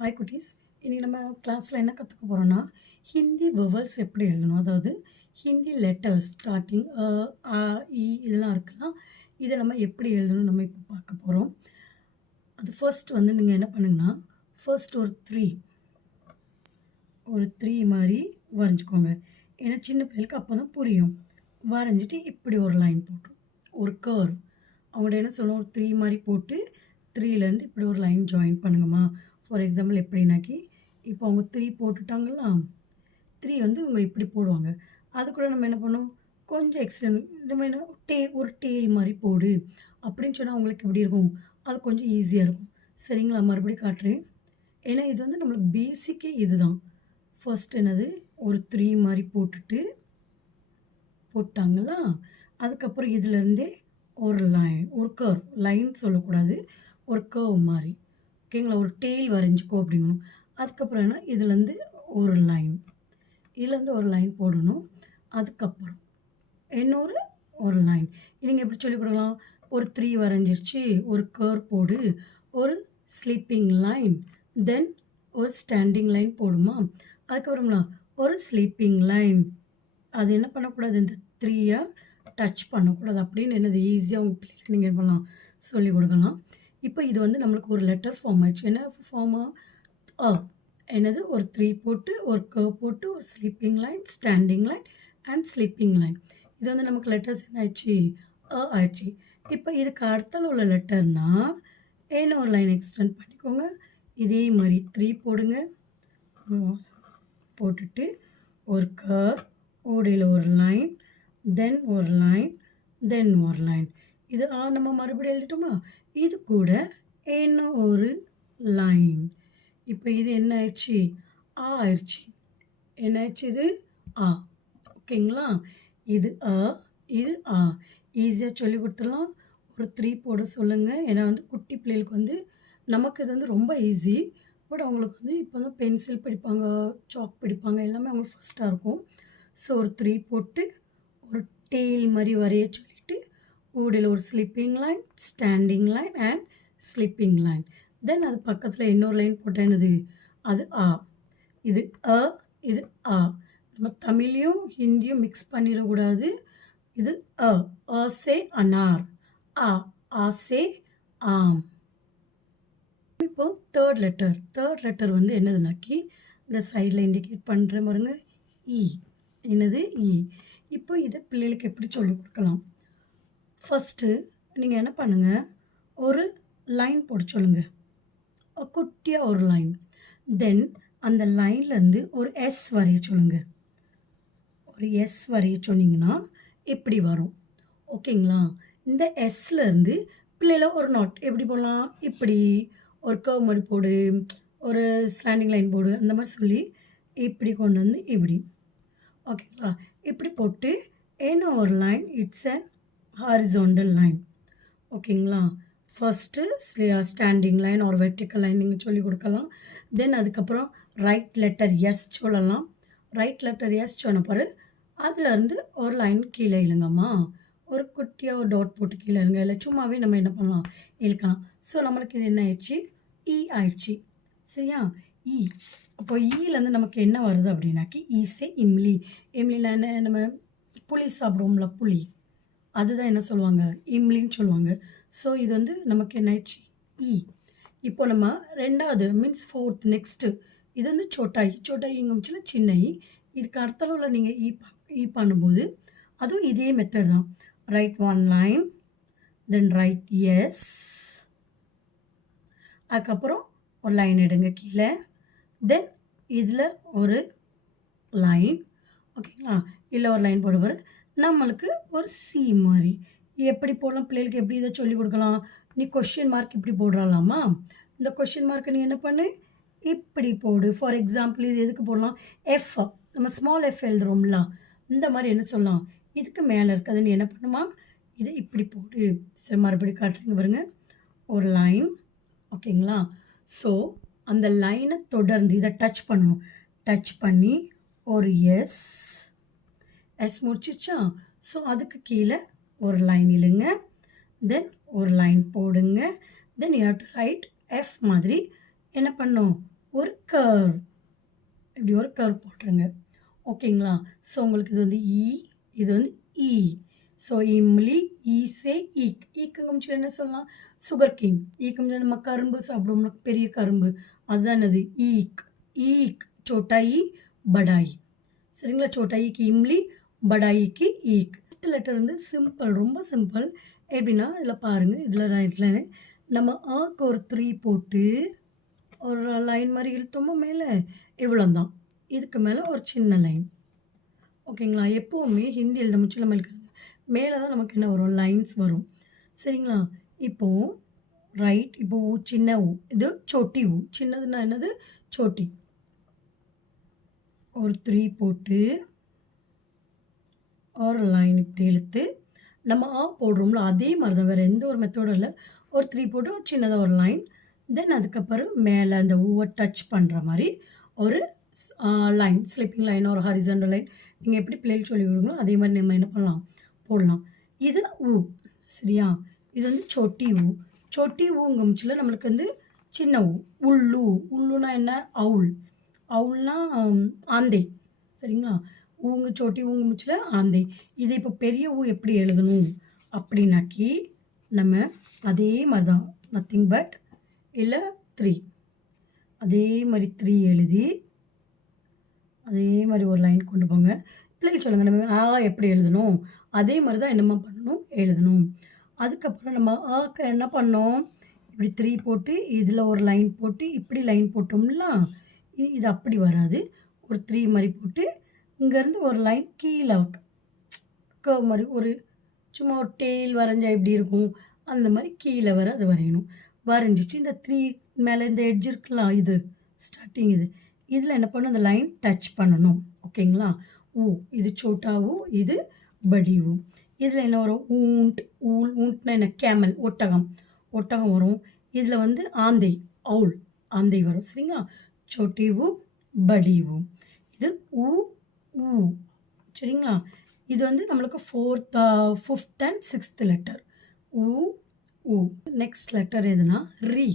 Hi குட்டீஸ். இன்றைக்கி நம்ம கிளாஸில் என்ன கற்றுக்க போகிறோன்னா ஹிந்தி வெவல்ஸ் எப்படி எழுதணும். அதாவது ஹிந்தி லெட்டர்ஸ் ஸ்டார்டிங் இதெல்லாம் இருக்கலாம். இதை நம்ம எப்படி எழுதணும் நம்ம இப்போ பார்க்க போகிறோம். அது ஃபர்ஸ்ட் வந்து நீங்கள் என்ன பண்ணுங்கன்னா ஃபர்ஸ்ட் ஒரு த்ரீ மாதிரி வரைஞ்சிக்கோங்க. ஏன்னா சின்ன பிள்ளைகளுக்கு அப்போ தான் புரியும். வரைஞ்சிட்டு இப்படி ஒரு லைன் போட்டு ஒரு கர்வ் அவங்கள்ட்ட என்ன சொல்லணும், ஒரு த்ரீ மாதிரி போட்டு த்ரீலேருந்து இப்படி ஒரு லைன் ஜாயின் பண்ணுங்கம்மா. ஃபார் எக்ஸாம்பிள் எப்படின்னாக்கி இப்போ அவங்க த்ரீ போட்டுட்டாங்களா, த்ரீ வந்து இவங்க இப்படி போடுவாங்க. அது கூட நம்ம என்ன பண்ணோம், கொஞ்சம் எக்ஸ்டெண்ட் நம்ம என்ன ஒரு டேல் மாதிரி போடு அப்படின்னு சொன்னால் அவங்களுக்கு எப்படி இருக்கும், அது கொஞ்சம் ஈஸியாக இருக்கும். சரிங்களா, மறுபடியும் காட்டுறேன். ஏன்னா இது வந்து நம்மளுக்கு பேசிக்கே இது தான். ஃபர்ஸ்ட் என்னது, ஒரு த்ரீ மாதிரி போட்டாங்களா, அதுக்கப்புறம் இதுலேருந்தே ஒரு லைன், ஒரு கர்வ், லைன் சொல்லக்கூடாது, ஒரு கர்வ் மாதிரி, ஓகேங்களா, ஒரு டெயில் வரைஞ்சிக்கோ அப்படிங்கணும். அதுக்கப்புறம் என்ன, இதுலேருந்து ஒரு லைன் போடணும். அதுக்கப்புறம் இன்னொரு ஒரு லைன். நீங்கள் எப்படி சொல்லிக் கொடுக்கலாம், ஒரு த்ரீ வரைஞ்சிருச்சு, ஒரு கர்வ் போடு, ஒரு ஸ்லீப்பிங் லைன், தென் ஒரு ஸ்டாண்டிங் லைன் போடுமா. அதுக்கப்புறம்லாம் ஒரு ஸ்லீப்பிங் லைன், அது என்ன பண்ணக்கூடாது, இந்த த்ரீயை டச் பண்ணக்கூடாது அப்படின்னு என்னது ஈஸியாக உங்கள் பிள்ளைகளுக்கு நீங்கள் என்ன பண்ணலாம், சொல்லிக் கொடுக்கலாம். இப்போ இது வந்து நம்மளுக்கு ஒரு லெட்டர் ஃபார்ம் ஆயிடுச்சு. என்ன ஃபார்மாக, என்னது, ஒரு த்ரீ போட்டு ஒரு கர்வ் போட்டு ஒரு sleeping line, standing line and sleeping line. இது வந்து நமக்கு லெட்டர்ஸ் என்ன ஆயிடுச்சு, ஆயிடுச்சு. இப்போ இதுக்கு அடுத்தால உள்ள லெட்டர்னால் என்ன, ஒரு லைன் எக்ஸ்டெண்ட் பண்ணிக்கோங்க. இதே மாதிரி த்ரீ போடுங்க, போட்டுட்டு ஒரு கர்வ், ஓடையில் ஒரு லைன், தென் ஒரு லைன், தென் ஒரு லைன். இது நம்ம மறுபடியும் எழுதிட்டோமா, இது கூட இன்னும் ஒரு லைன். இப்போ இது என்ன ஆயிடுச்சு, ஆயிடுச்சு. என்ன ஆயிடுச்சு, இது ஓகேங்களா. இது இது ஈஸியாக சொல்லி கொடுத்துடலாம். ஒரு த்ரீ போட சொல்லுங்கள். ஏன்னா வந்து குட்டி பிள்ளைகளுக்கு வந்து நமக்கு இது வந்து ரொம்ப ஈஸி. பட் அவங்களுக்கு வந்து இப்போ வந்து பென்சில் பிடிப்பாங்க, சாக் பிடிப்பாங்க, எல்லாமே அவங்களுக்கு ஃபஸ்ட்டாக இருக்கும். ஸோ ஒரு த்ரீ போட்டு ஒரு டெயில் மாதிரி வரைய சொல்லிவிட்டு ஊடையில் ஒரு sleeping line, standing line and sleeping line. Then அது பக்கத்தில் இன்னொரு லைன் போட்டால் என்னது, அது இது இது நம்ம தமிழையும் ஹிந்தியும் மிக்ஸ் பண்ணிடக்கூடாது. இது சே அனார், சே ஆம். இப்போ தேர்ட் லெட்டர் வந்து என்னதுனாக்கி இந்த சைடில் இண்டிகேட் பண்ணுற பாருங்க, என்னது, இப்போ இதை பிள்ளைகளுக்கு எப்படி சொல்லிக் கொடுக்கலாம். ஃபஸ்ட்டு நீங்கள் என்ன பண்ணுங்கள், ஒரு லைன் போட சொல்லுங்கள், குட்டியாக ஒரு லைன். தென் அந்த லைன்லேருந்து ஒரு எஸ் வரைய சொல்லுங்கள். ஒரு எஸ் வரைய சொன்னீங்கன்னா இப்படி வரும், ஓகேங்களா. இந்த எஸ்லேருந்து பிள்ளைல ஒரு நாட் எப்படி போடலாம், இப்படி ஒரு கர்வ் மாதிரி போடு, ஒரு ஸ்டாண்டிங் லைன் போடு, அந்த மாதிரி சொல்லி இப்படி கொண்டு வந்து இப்படி, ஓகேங்களா. இப்படி போட்டு என்ன ஒரு line, it's and horizontal line, ஓகேங்களா. ஃபஸ்ட்டு ஸ்டாண்டிங் லைன் ஒரு வெர்டிக்கல் லைன் நீங்கள் சொல்லிக் கொடுக்கலாம். தென் அதுக்கப்புறம் ரைட் லெட்டர் எஸ் சொல்லலாம். ரைட் லெட்டர் எஸ் சொன்ன பிறகு அதுலேருந்து ஒரு லைன் கீழே இழுங்கம்மா, ஒரு குட்டியாக ஒரு டாட் போட்டு கீழே இருங்க. இல்லை சும்மாவே நம்ம என்ன பண்ணலாம், இழுக்கலாம். ஸோ நம்மளுக்கு இது என்ன ஆயிடுச்சு, ஆயிடுச்சு. சரியா, அப்போ ஈலேருந்து நமக்கு என்ன வருது அப்படின்னாக்கி ஈஸே இம்லி. இம்லியில் என்ன, நம்ம புளி சாப்பிடுவோம்ல, புளி, அதுதான் என்ன சொல்லுவாங்க, இம்லின்னு சொல்லுவாங்க. ஸோ இது வந்து நமக்கு என்ன ஆயிடுச்சு, இப்போ நம்ம ரெண்டாவது மீன்ஸ் ஃபோர்த் நெக்ஸ்ட்டு இது வந்து சோட்டாயிங்க சின்ன இதுக்கு அடுத்தளவில் நீங்கள் பண்ணும்போது அதுவும் இதே மெத்தட் தான். Right one line, then right yes, அதுக்கப்புறம் ஒரு லைன் எடுங்க கீழே, தென் இதில் ஒரு லைன், ஓகேங்களா. இல்லை ஒரு லைன் போடுவார், நம்மளுக்கு ஒரு சி மாதிரி எப்படி போடலாம், பிள்ளைகளுக்கு எப்படி இதை சொல்லிக் கொடுக்கலாம். நீ கொஷின் மார்க் இப்படி போடுறாலாமா, இந்த கொஷின் மார்க்கை நீ என்ன பண்ணு, இப்படி போடு. ஃபார் எக்ஸாம்பிள் இது எதுக்கு போடலாம், எஃப், நம்ம ஸ்மால் எஃப் எழுதுறோம்ல, இந்த மாதிரி என்ன சொல்லலாம், இதுக்கு மேலே இருக்குது, நீ என்ன பண்ணுமா, இதை இப்படி போடு. சரி, மறுபடியும் காட்டுறீங்க பாருங்க, ஒரு லைன், ஓகேங்களா. ஸோ அந்த லைனை தொடர்ந்து இதை டச் பண்ணணும். டச் பண்ணி ஒரு எஸ் முடிச்சிச்சா. ஸோ அதுக்கு கீழே ஒரு லைன் இழுங்க, தென் ஒரு லைன் போடுங்க. Then you have to right F மாதிரி என்ன பண்ணும், கர்வ். இப்படி ஒரு கர்வ் போட்டுருங்க. ஓகேங்களா? ஸோ உங்களுக்கு இது வந்து இ, இது வந்து இ. ஸோ இம்லி, ஈசே, ஈக். ஈக்குங்க முடிச்சு என்ன சொல்லலாம்? Sugar cane. ஈக்கு முடிஞ்சு நம்ம கரும்பு சாப்பிடுவோம்ல, பெரிய கரும்பு. அதுதான் என்னது? ஈக். ஈக். छोटा ई, बड़ा ई. சரிங்களா? छोटा ஈக்கு இம்லி, बड़ा ஈக்கு ஈக். ஃபிஃப்த் லெட்டர் வந்து சிம்பிள், ரொம்ப சிம்பிள். எப்படின்னா, இதில் பாருங்கள், இதில் ரைட்ல நம்ம ஆக்கு ஒரு 3 போட்டு ஒரு லைன் மாதிரி இழுத்தோமா மேலே, இவ்வளோதான். இதுக்கு மேலே ஒரு சின்ன லைன். ஓகேங்களா? எப்போவுமே ஹிந்தி எழுத முச்சு நம்ம எழுதுறது மேலே தான் நமக்கு என்ன வரும்? லைன்ஸ் வரும். சரிங்களா? இப்போது ரைட், இப்போ ஊ சின்ன ஊ, இது சோட்டி ஊ. சின்னதுன்னா என்னது? சோட்டி. ஒரு 3 போட்டு ஒரு லைன் இப்படி இழுத்து நம்ம ஆ போடுறோம்ல, அதே மாதிரி தான், வேறு எந்த ஒரு மெத்தடும் இல்லை. ஒரு 3 போட்டு ஒரு சின்னதாக ஒரு லைன். தென் அதுக்கப்புறம் மேலே அந்த ஊவை டச் பண்ணுற மாதிரி ஒரு லைன், ஸ்லிப்பிங் லைன், ஒரு ஹாரிசான்டல் லைன். நீங்கள் எப்படி பிள்ளைகள் சொல்லி கொடுங்களோ அதே மாதிரி நம்ம என்ன பண்ணலாம்? போடலாம். இது ஊ. சரியா? இது வந்து சோட்டி ஊ. சோட்டி ஊங்க முச்சில் நம்மளுக்கு வந்து சின்ன ஊ. உள்ளு. உள்ளுனா என்ன? அவுள். அவுள்னா ஆந்தை. சரிங்களா? ஊங்க சோட்டி ஊங்க முச்சில் ஆந்தை. இது இப்போ பெரிய ஊ எப்படி எழுதணும் அப்படின்னாக்கி, நம்ம அதே மாதிரி தான், நத்திங் பட் இல்லை 3. அதே மாதிரி 3 எழுதி அதே மாதிரி ஒரு லைன் கொண்டு போங்க. பிள்ளைகள் சொல்லுங்கள், நம்ம ஆ எப்படி எழுதணும்? அதே மாதிரி தான் என்னம்மா பண்ணணும்? எழுதணும். அதுக்கப்புறம் நம்ம ஆக்கு என்ன பண்ணோம்? இப்படி 3 போட்டு இதில் ஒரு லைன் போட்டு இப்படி லைன் போட்டோம்ல, இது அப்படி வராது. ஒரு 3 மாதிரி போட்டு இங்கேருந்து ஒரு லைன் கீழே கர்வ் மாதிரி ஒரு சும்மா ஒரு டெயில் வரைஞ்சா எப்படி இருக்கும்? அந்த மாதிரி கீழே வர அது வரையணும். வரைஞ்சிச்சு இந்த 3 மேலே இந்த எட்ஜ் இருக்கலாம், இது ஸ்டார்டிங் இது. இதில் என்ன பண்ணணும்? அந்த லைன் டச் பண்ணணும். ஓகேங்களா? ஊ. இது சோட்டா ஊ, இது படி ஊ. இதில் என்ன வரும்? ஊண்ட். ஊல். ஊண்ட்னா என்ன? கேமல், ஒட்டகம். ஒட்டகம் வரும். இதில் வந்து ஆந்தை, அவுள், ஆந்தை வரும். சரிங்களா? சோட்டி ஊ, படி ஊ. இது ஊ, ஊ. சரிங்களா? இது வந்து நம்மளுக்கு 5th and 6th லெட்டர். ஊ, ஊ. நெக்ஸ்ட் லெட்டர் எதுனா? ரீ.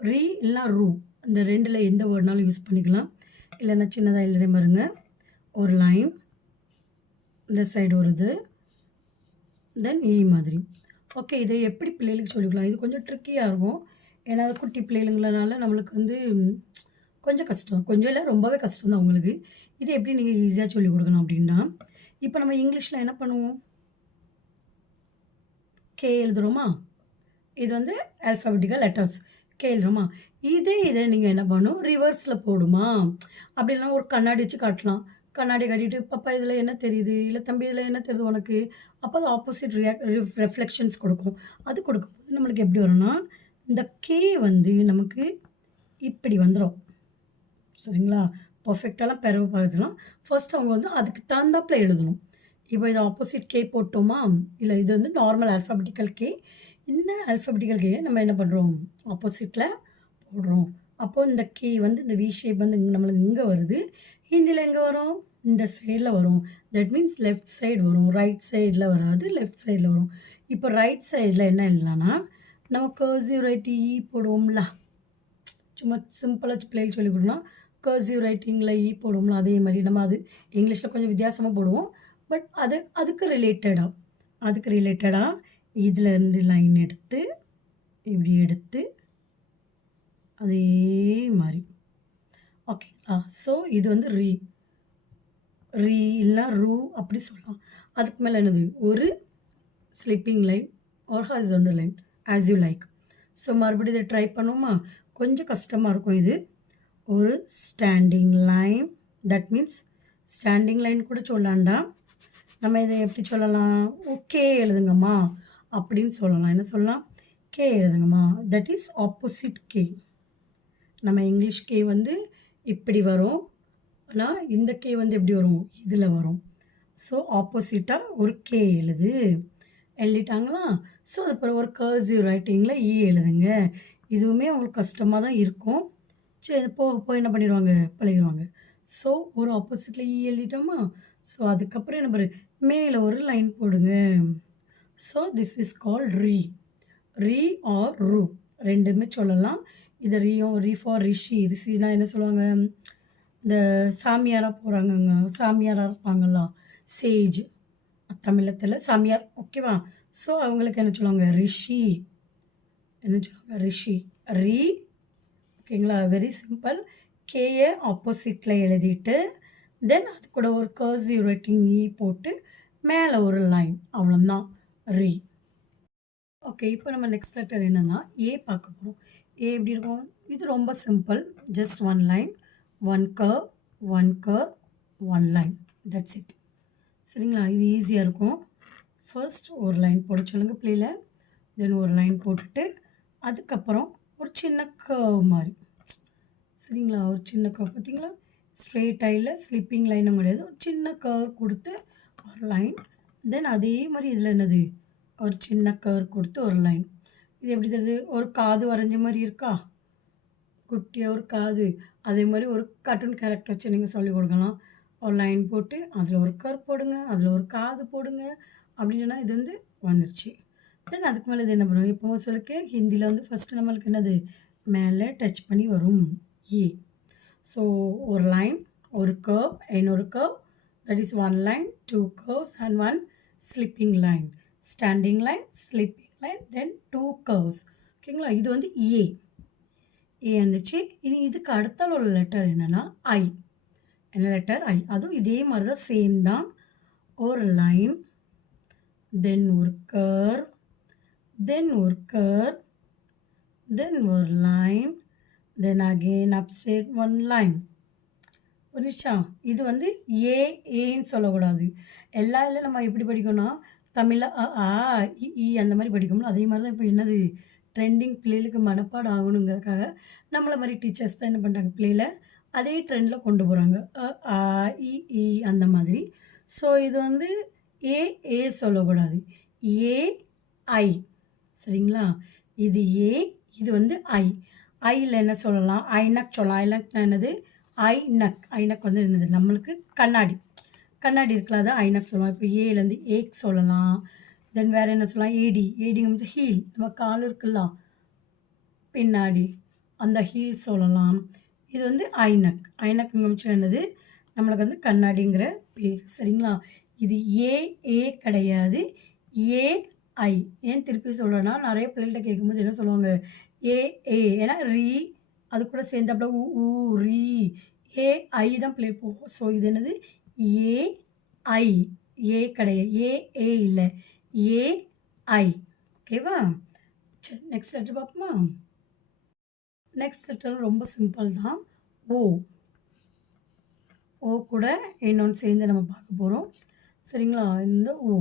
ரீ இல்லைனா ரூ. இந்த ரெண்டில் எந்த வேர்ட்னாலும் யூஸ் பண்ணிக்கலாம். இல்லைன்னா சின்னதாக எழுதுறேன் பாருங்க. ஒரு லைன் இந்த சைடு வருது, தென் ஈ மாதிரி. ஓகே, இதை எப்படி பிள்ளைகளுக்கு சொல்லிக்கலாம்? இது கொஞ்சம் ட்ரிக்கியாக இருக்கும். ஏன்னா அது குட்டி பிள்ளைகளுங்களனால நம்மளுக்கு வந்து கொஞ்சம் கஷ்டம். கொஞ்சம் இல்லை, ரொம்பவே கஷ்டம் தான் உங்களுக்கு. இது எப்படி நீங்கள் ஈஸியாக சொல்லிக் கொடுக்கணும் அப்படின்னா, இப்போ நம்ம இங்கிலீஷில் என்ன பண்ணுவோம்? கே எழுதுகிறோமா? இது வந்து ஆல்ஃபாபெட்டிக்கல் லெட்டர்ஸ். கே எழுதுகிறோமா? இதை நீங்கள் என்ன பண்ணணும்? ரிவர்ஸில் போடுமா? அப்படி இல்லைனா ஒரு கண்ணாடி வச்சு காட்டலாம். கண்ணாடி காட்டிட்டு, பாப்பா இதில் என்ன தெரியுது? இல்லை தம்பி இதில் என்ன தெரியுது உனக்கு? அப்போ அது ஆப்போசிட் ரெஃப்ளெக்ஷன்ஸ் கொடுக்கும். அது கொடுக்கும்போது நம்மளுக்கு எப்படி வரும்னா, இந்த கே வந்து நமக்கு இப்படி வந்துடும். சரிங்களா? பர்ஃபெக்டாலாம் பெறவு பார்த்துக்கலாம். ஃபர்ஸ்ட் அவங்க வந்து அதுக்கு தகுந்தாப்பில் எழுதணும். இப்போ இது ஆப்போசிட் கே போட்டோமா? இல்லை, இது வந்து நார்மல் ஆல்ஃபாபெட்டிக்கல் கே. இந்த ஆல்ஃபாபெட்டிக்கல் கே நம்ம என்ன பண்ணுறோம்? ஆப்போசிட்டில் போடுறோம். அப்போது இந்த கே வந்து இந்த வி ஷேப் வந்து நம்மளுக்கு இங்கே வருது. ஹிந்தியில் எங்கே வரும்? இந்த சைடில் வரும். தட் மீன்ஸ் லெஃப்ட் சைடு வரும். ரைட் சைடில் வராது, லெஃப்ட் சைடில் வரும். இப்போ ரைட் சைடில் என்ன எழுதலாம்னா, நம்ம கர்சிவ் ரைட் இ போடுவோம்ல, சும்மா சிம்பிளாக பிள்ளைகள் சொல்லிக் கொடுக்கணும். கர்சிவ் ரைட்டிங்கில் இ போடுவோம்ல, அதே மாதிரி நம்ம அது இங்கிலீஷில் கொஞ்சம் வித்தியாசமாக போடுவோம். பட் அதுக்கு ரிலேட்டடாக இதில் இருந்து லைன் எடுத்து இப்படி எடுத்து அதே மாதிரி. ஓகேங்களா? ஸோ இது வந்து ரீ இல்லைனா ரூ அப்படி சொல்லலாம். அதுக்கு மேலே என்னது? ஒரு ஸ்லிப்பிங் லைன் ஒரு horizontal line, as you like. So மறுபடியும் இதை ட்ரை பண்ணுவோமா? கொஞ்சம் கஷ்டமாக இருக்கும் இது. ஒரு standing line, that means standing line கூட சொல்லலாம்டா. நம்ம இதை எப்படி சொல்லலாம்? ஓகே எழுதுங்கம்மா அப்படின்னு சொல்லலாம். என்ன சொல்லலாம்? கே எழுதுங்கம்மா. That is opposite K. நம்ம இங்கிலீஷ் கே வந்து இப்படி வரும், ஆனால் இந்த கே வந்து எப்படி வரும்? இதில் வரும். ஸோ ஆப்போசிட்டாக ஒரு கே எழுதிட்டாங்களா? ஸோ அதுக்கப்புறம் ஒரு கர்சிவ் ரைட்டிங்கில் இ எழுதுங்க. இதுவுமே அவங்களுக்கு கஷ்டமாக தான் இருக்கும். சரி, போக என்ன பண்ணிடுவாங்க? பழகிடுவாங்க. ஸோ ஒரு ஆப்போசிட்டில் இ எழுதிட்டோமா? ஸோ அதுக்கப்புறம் என்ன பாரு, மேலே ஒரு லைன் போடுங்க. ஸோ திஸ் இஸ் கால்ட் ரீ ஆர் ரூ, ரெண்டுமே சொல்லலாம். இது ரீ ஃபார் ரிஷி. ரிஷினா என்ன சொல்லுவாங்க? இந்த சாமியாரா போகிறாங்கங்க, சாமியாராக இருப்பாங்கல்ல, சேஜ் தமிழத்தில் சாமியார். ஓகேவா? ஸோ அவங்களுக்கு என்ன சொல்லுவாங்க? ரிஷி. என்ன சொல்லுவாங்க? ரிஷி. ரீ. ஓகேங்களா? Very simple. கேயை ஆப்போசிட்டில் எழுதிட்டு தென் அது கூட ஒரு கர்சிவ் ரைட்டிங் போட்டு மேலே ஒரு லைன், அவ்வளோதான். ரீ. ஓகே, இப்போ நம்ம நெக்ஸ்ட் லெட்டர் என்னென்னா ஏ பார்க்க போகிறோம். ஏ எப்படி இருக்கும்? இது ரொம்ப simple. Just one line, one curve, one line. That's it. சரிங்களா? இது ஈஸியாக இருக்கும். ஃபர்ஸ்ட் ஒரு லைன் போட சொல்லுங்கள் பிள்ளையில. தென் ஒரு லைன் போட்டுட்டு அதுக்கப்புறம் ஒரு சின்ன கர்வ் மாதிரி. சரிங்களா? ஒரு சின்ன கர்வ் பார்த்தீங்களா? ஸ்ட்ரெயிட்டாக இல்லை, ஸ்லிப்பிங் லைனும் கிடையாது. ஒரு சின்ன கர்வ் கொடுத்து ஒரு லைன். தென் அதே மாதிரி இதில் என்னது? ஒரு சின்ன கர்வ் கொடுத்து ஒரு லைன். இது எப்படி தெரியுது? ஒரு காது வரைஞ்ச மாதிரி இருக்கா? குட்டியாக ஒரு காது. அதே மாதிரி ஒரு கார்ட்டூன் கேரக்டர் வச்சு நீங்கள் சொல்லிக் கொடுக்கலாம். ஒரு லைன் போட்டு அதில் ஒரு கர்வ் போடுங்க, அதில் ஒரு காது போடுங்க அப்படின்னா இது வந்து வந்துருச்சு. தென் அதுக்கு மேலே இது என்ன பண்ணுவோம்? இப்போ சொல்லிக்க ஹிந்தியில் வந்து ஃபஸ்ட்டு நம்மளுக்கு என்னது? மேலே டச் பண்ணி வரும் ஏ. ஸோ ஒரு லைன், ஒரு கர்வ், இன்னொரு curve. That is one line, two curves and one slipping line. Standing line, slipping line, then two curves. ஓகேங்களா? இது வந்து ஏ. ஏ வந்துச்சு. இனி இதுக்கு அடுத்தால் உள்ள லெட்டர் என்னென்னா ஐ. என்ன லெட்டர்? ஐ. அதுவும் இதே மாதிரி தான், சேம் தான். ஒரு லைன், தென் ஒரு கர்வ், தென் ஒரு கர்வ், தென் ஒரு line, then again up straight one line. புரிச்சா? இது வந்து ஏன்னு சொல்லக்கூடாது. எல்லா இல்லை நம்ம எப்படி படிக்கணும்னா தமிழில் ஆ இ அந்த மாதிரி படிக்கணும். அதே மாதிரி தான் இப்போ என்னது ட்ரெண்டிங் பிள்ளைகளுக்கு மனப்பாடம் ஆகணுங்கிறதுக்காக நம்மளை மாதிரி டீச்சர்ஸ் தான் என்ன பண்ணுறாங்க, பிள்ளைகளை அதே ட்ரெண்டில் கொண்டு போகிறாங்க. ஆ இ அந்த மாதிரி. ஸோ இது வந்து ஏ சொல்லக்கூடாது. ஐ. சரிங்களா? இது ஏ, இது வந்து ஐ. ஐயில் என்ன சொல்லலாம்? ஐநக் சொல்லலாம். ஐநக்னா என்னது? ஐநக் வந்து என்னது? நம்மளுக்கு கண்ணாடி இருக்கலாம், அது ஐநக் சொல்லலாம். இப்போ ஏலேருந்து ஏக் சொல்லலாம். தென் வேறு என்ன சொல்லலாம்? ஏடி வந்து ஹீல். நம்ம கால் இருக்குல்ல பின்னாடி, அந்த ஹீல் சொல்லலாம். இது வந்து ஐநக் நிமிஷம் என்னது? நம்மளுக்கு வந்து கண்ணாடிங்கிற பேர். சரிங்களா? இது ஏ கிடையாது, ஐ. ஏன் திருப்பி சொல்கிறேன்னா நிறைய பிள்ளைகிட்ட கேட்கும்போது என்ன சொல்லுவாங்க? ஏ. ஏன்னா ரீ அது கூட சேர்ந்தாப்புல ஊ ரீ ஐ தான் பிள்ளை போகும். ஸோ இது என்னது? ஐ. ஏ கிடையாது, இல்லை, ஐ. ஓகேவா? சரி, நெக்ஸ்ட் லெட்டர் பார்ப்போமா? நெக்ஸ்ட் லெட்டர் ரொம்ப சிம்பிள் தான். ஓ கூட இன்னொன்று சேர்ந்து நம்ம பார்க்க போகிறோம். சரிங்களா? இந்த ஓ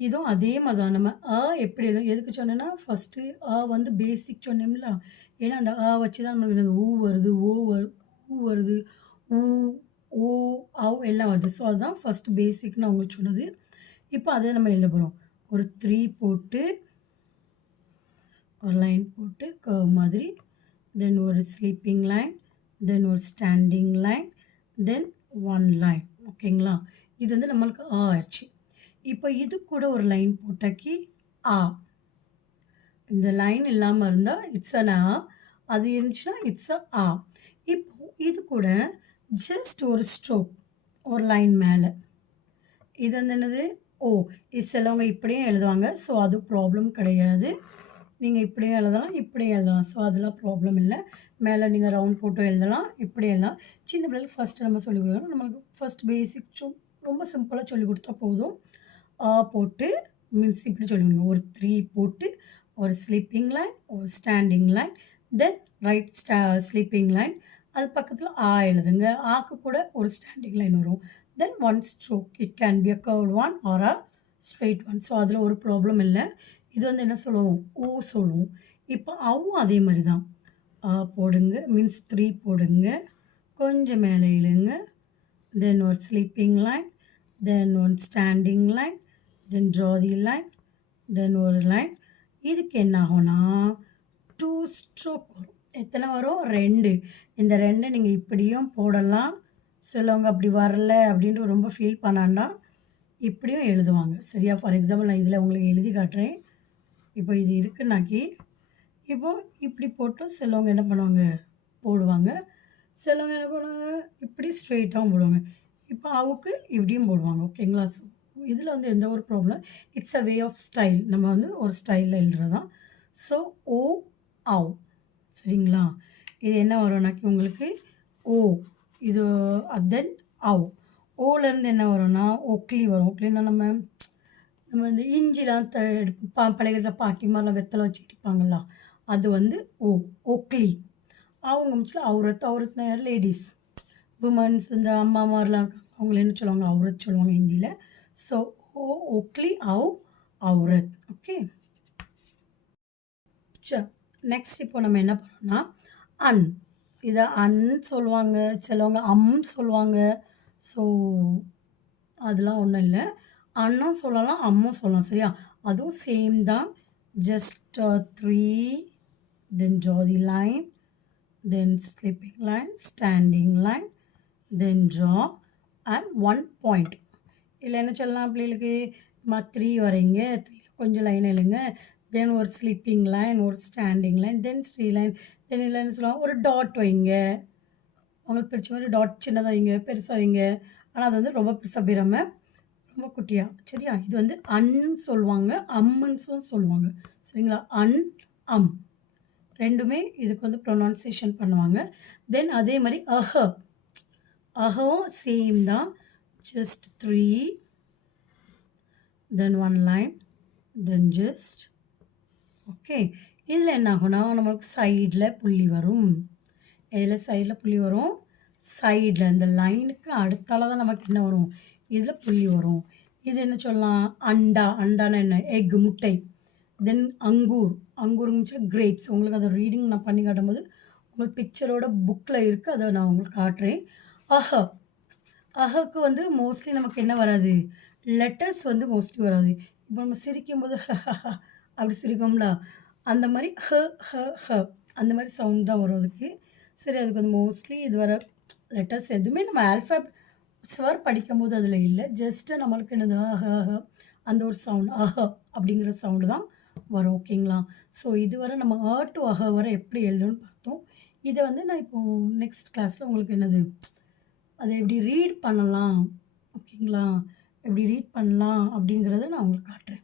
இதுவும் அதே மாதிரி தான். நம்ம எப்படி எதுக்கு சொன்னேன்னா ஃபஸ்ட்டு வந்து பேசிக் சொன்னோம்ல. ஏன்னா அந்த வச்சு தான் நம்மளுக்கு ஊ வருது, ஊ வருது, ஊ ஓ எல்லாம் வருது. ஸோ அதுதான் ஃபஸ்ட்டு பேசிக்னு அவங்களுக்கு சொன்னது. இப்போ அதை நம்ம எழுத போகிறோம். ஒரு 3 போட்டு ஒரு லைன் போட்டு கர்வ் மாதிரி, தென் ஒரு ஸ்லீப்பிங் லைன், தென் ஒரு standing line, then one line. ஓகேங்களா? இது வந்து நம்மளுக்கு ஆயிடுச்சு. இப்போ இது கூட ஒரு லைன் போட்டாக்கி ஆ. இந்த லைன் இல்லாமல் இருந்தால் இட்ஸ் அன் அது இருந்துச்சுன்னா இட்ஸ் ஆ. இப்போ இது கூட ஜஸ்ட் ஒரு ஸ்ட்ரோக், ஒரு லைன் மேலே. இது வந்து என்னது? இது சிலவங்க இப்படியும் எழுதுவாங்க. ஸோ அது ப்ராப்ளம் கிடையாது. நீங்கள் இப்படியும் எழுதலாம், இப்படியும் எழுதலாம். ஸோ அதெல்லாம் ப்ராப்ளம் இல்லை. மேலே நீங்கள் ரவுண்ட் போட்டு எழுதலாம், இப்படி எழுதலாம். சின்ன பிள்ளைகளுக்கு ஃபஸ்ட்டு நம்ம சொல்லிக் கொடுக்கணும். நம்மளுக்கு ஃபஸ்ட் பேசிக் ரொம்ப சிம்பிளாக சொல்லிக் கொடுத்தா போதும். போட்டு மீன்ஸ் இப்படி சொல்லி கொடுங்க. ஒரு 3 போட்டு ஒரு ஸ்லீப்பிங் லைன், ஒரு standing line, then right sleeping line. அது பக்கத்தில் எழுதுங்க. ஆக்கு கூட ஒரு ஸ்டாண்டிங் லைன் வரும். Then one stroke. It can be a curved one or a straight one. So அதில் ஒரு ப்ராப்ளம் இல்லை. இது வந்து என்ன சொல்லுவோம்? சொல்லுவோம். இப்போ அவும் அதே மாதிரி தான். போடுங்க, மீன்ஸ் 3 போடுங்க, கொஞ்சம் மேலே இழுங்க, தென் ஒரு sleeping line, then one standing line, then draw the line, then ஒரு லைன். இதுக்கு என்ன ஆகும்னா 2 ஸ்ட்ரோக் வரும். எத்தனை வரும்? 2. இந்த 2 நீங்கள் இப்படியும் போடலாம். சிலவங்க அப்படி வரல அப்படின்ட்டு ரொம்ப ஃபீல் பண்ணாண்டா இப்படியும் எழுதுவாங்க. சரியா? ஃபார் எக்ஸாம்பிள் நான் இதில் உங்களுக்கு எழுதி காட்டுறேன். இப்போ இது இருக்குன்னாக்கி இப்போ இப்படி போட்டு சிலவங்க என்ன பண்ணுவாங்க போடுவாங்க. சிலவங்க என்ன பண்ணுவாங்க, இப்படி ஸ்ட்ரெய்ட்டாவும் போடுவாங்க. இப்போ அவுக்கு இப்படியும் போடுவாங்க. ஓகேங்களா? ஸோ இதில வந்து எந்த ஒரு problem it's a way of style. நம்ம வந்து ஒரு ஸ்டைல்ல எழுதுறது தான். ஸோ ஓ, அவ். சரிங்களா? இது என்ன வரும்னாக்கி உங்களுக்கு ஓ. இது தென் அவ். ஓலேருந்து என்ன வரும்னா, ஒக்லி வரும். ஒக்லின்னா நம்ம நம்ம வந்து இஞ்சிலாம் எடுப்போம். பழைய காலத்துல பாட்டிமார்லாம் வெத்தல வச்சு இடிப்பாங்கல்ல. அது வந்து ஓ. ஒக்லி. அவங்க மிச்சல அவுரத். அவுரத்னா யார்? லேடீஸ். வுமன்ஸ் இந்த அம்மாமார்லாம் இருக்காங்க. அவங்கள என்ன சொல்லுவாங்க? அவுரத் சொல்லுவாங்க ஹிந்தியில. ஸோ ஓ, ஒக்லி, அவ், அவுரத். ஓகே. சரி. நெக்ஸ்ட் இப்போ நம்ம என்ன பண்ணோம்னா, அன். இத அன் சொல்லுவாங்க. சிலவங்க சொல்லுவாங்க. ஸோ அதெல்லாம் ஒண்ணும் இல்ல. அன்னும் சொல்லலாம், அம்மும் சொல்லலாம். சரியா? அதுவும் சேம் தான். Just 3 then draw the line, then sleeping line, standing line, then draw and 1 point. இதில என்ன சொல்லலாம் பிள்ளைகளுக்கு? 3 வரைங்க. 3 கொஞ்சம் லைன் எழுங்க. தென் ஒரு ஸ்லீப்பிங் லைன், ஒரு ஸ்டாண்டிங் லைன், தென் 3 லைன். தென் இதில என்ன சொல்லுவாங்க? ஒரு டாட் வைங்க. உங்களுக்கு பிடிச்ச மாரி டாட் சின்னதா வைங்க, பெருசா வைங்க. ஆனா அது வந்து ரொம்ப பெருசா போயிராம, ரொம்ப குட்டியா. சரியா? இது வந்து அன்னு சொல்லுவாங்க. அம்முன்ஸும் சொல்லுவாங்க. சரிங்களா? அன், அம். 2மே இதுக்கு வந்து ப்ரொனன்சியேஷன் பண்ணுவாங்க. தென் அதே மாரி அஹவும் சேம் தான். ஜஸ்ட் 3 தென் 1 லைன், தென் ஜஸ்ட் ஓகே. இதில என்ன ஆகும்னா, நம்மளுக்கு சைட்ல புள்ளி வரும். இதில சைட்ல புள்ளி வரும். சைட்ல இந்த லைனுக்கு அடுத்தால தான் நமக்கு என்ன வரும்? இதில புள்ளி வரும். இது என்ன சொல்லலாம்? அண்டா. அண்டான்னா என்ன? எக் முட்டை. தென் அங்கூர். அங்கூர் மின்ஸ் கிரேப்ஸ். உங்களுக்கு அத ரீடிங் நான் பண்ணி காட்டும்போது, உங்களுக்கு பிக்சரோட புக்ல இருக்கு. அத நான் உங்களுக்கு காட்டுறேன். அஹ. அஹக்கு வந்து மோஸ்ட்லி நமக்கு என்ன வராது? லெட்டர்ஸ் வந்து மோஸ்ட்லி வராது. இப்போ நம்ம சிரிக்கும்போது அப்படி சிரிப்போம்ல, அந்த மாரி ஹ அந்த மாரி சவுண்ட் தான் வரும் அதுக்கு. சரி அதுக்கு வந்து மோஸ்ட்லி இது வர லெட்டர்ஸ் எதுவுமே நம்ம ஸ்வர் படிக்கும்போது அதில இல்ல. ஜஸ்ட் நம்மளுக்கு என்னது அந்த ஒரு சவுண்ட் அப்படிங்கிற சவுண்டு தான் வரும். ஓகேங்களா? ஸோ இதுவரை நம்ம டூ வரை எப்படி எழுதணும்னு பார்த்தோம். இத வந்து நான் இப்போ நெக்ஸ்ட் கிளாஸ்ல உங்களுக்கு என்னது? அத எப்படி ரீட் பண்ணலாம்? ஓகேங்களா? எப்படி ரீட் பண்ணலாம் அப்படிங்கிறத நான் உங்களுக்கு காட்டுறேன்.